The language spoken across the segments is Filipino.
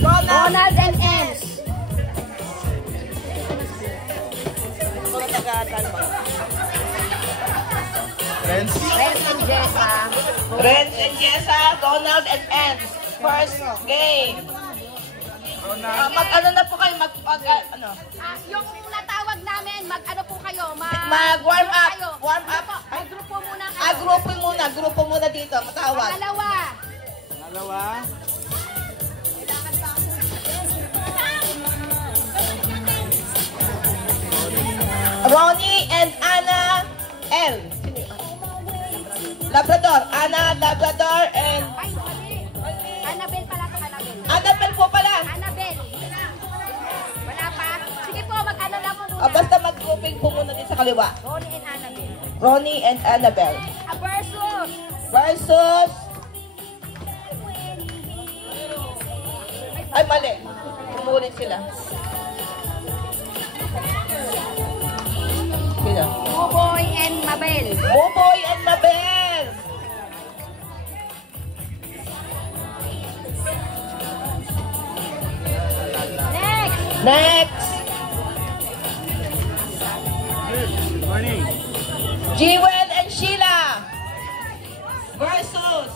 Ronald and Ems. Renz and Jessa. Renz and Jessa, Ronald and Ems. First game. Mag-ano na po kayo, ano? Yung natawag namin, mag-ano po kayo, mag-warm up. Warm up. Mag-grupo muna kayo. Grupo muna dito, matawag. Dalawa. Ronnie and Anna L. Labrador. Anna, Labrador, and... Annabel pala ka, Annabel. Annabel po pala. Annabel. Wala pa? Sige po, mag-ano lang po muna. Basta mag-grouping po muna din sa kaliwa. Ronnie and Annabel. Ronnie and Annabel. Versus... Ay, mali. Umulit sila. Sila. Buboy and Mabel. Buboy and Mabel. Next. Good morning. Jewel and Sheila. Versus...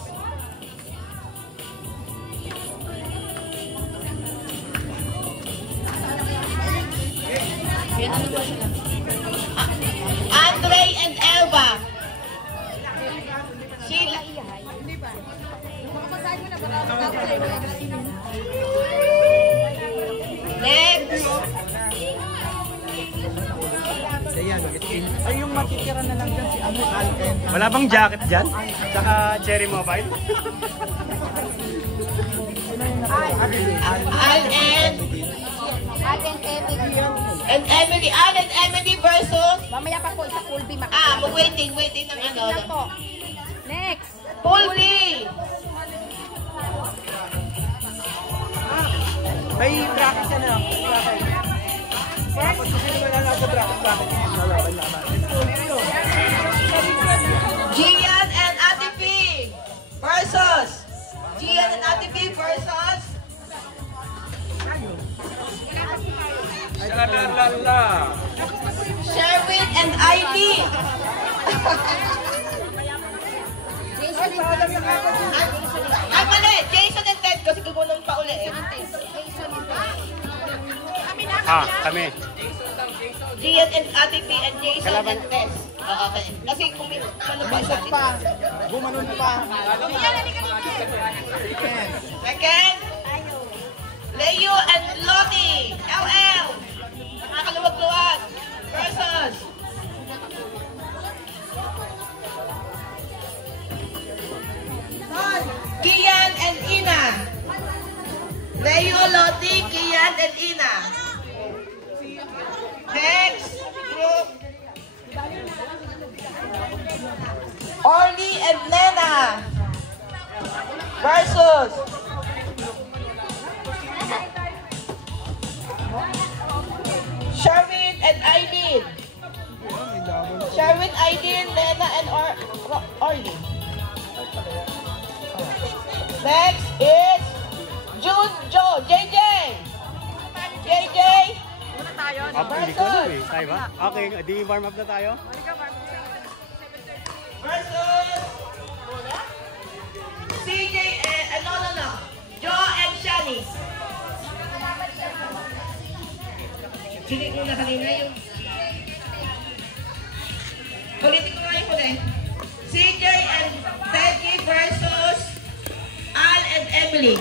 Andre and Elba. Sheila. Next. Ay, yung matitira na lang dyan si Alken. Wala bang jacket dyan? Tsaka Cherry Mobile? And Emily. Al and Emily versus... Mamaya pa po sa Pool B. Waiting ng ano. Next. Pool B. May bracket ka na lang. Dapat kasi wala na ako bracket. Laban. Gian and Ate P versus... Gian and Ate P versus... Sherwin and Ivy. Ay, mali. Jason and Ted. Kasi kukunan pa uli eh. Kami. Gian and Ate P and Jason and Ted. Okay. Kasi kung may ano pa isa. Gumanon pa. Second. Leo and Lottie. LL. Nakakaluwag-luwag. Versus. Kian and Ina. Leo, Lottie, Kian and Ina. Next group. Orly and Nena. Versus. Sherwin and Aileen. Sherwin, Aileen, Nena, and Orly. Next is June, Joe, JJ. JJ. Hindi ko alam eh. Tayo ba? Okay, di warm up na tayo. Versus CJ and no. Joe and Shani. Sili ko na kanina yung... Ulitin ko nga yung huli. CJ and Teddy versus Al and Emily.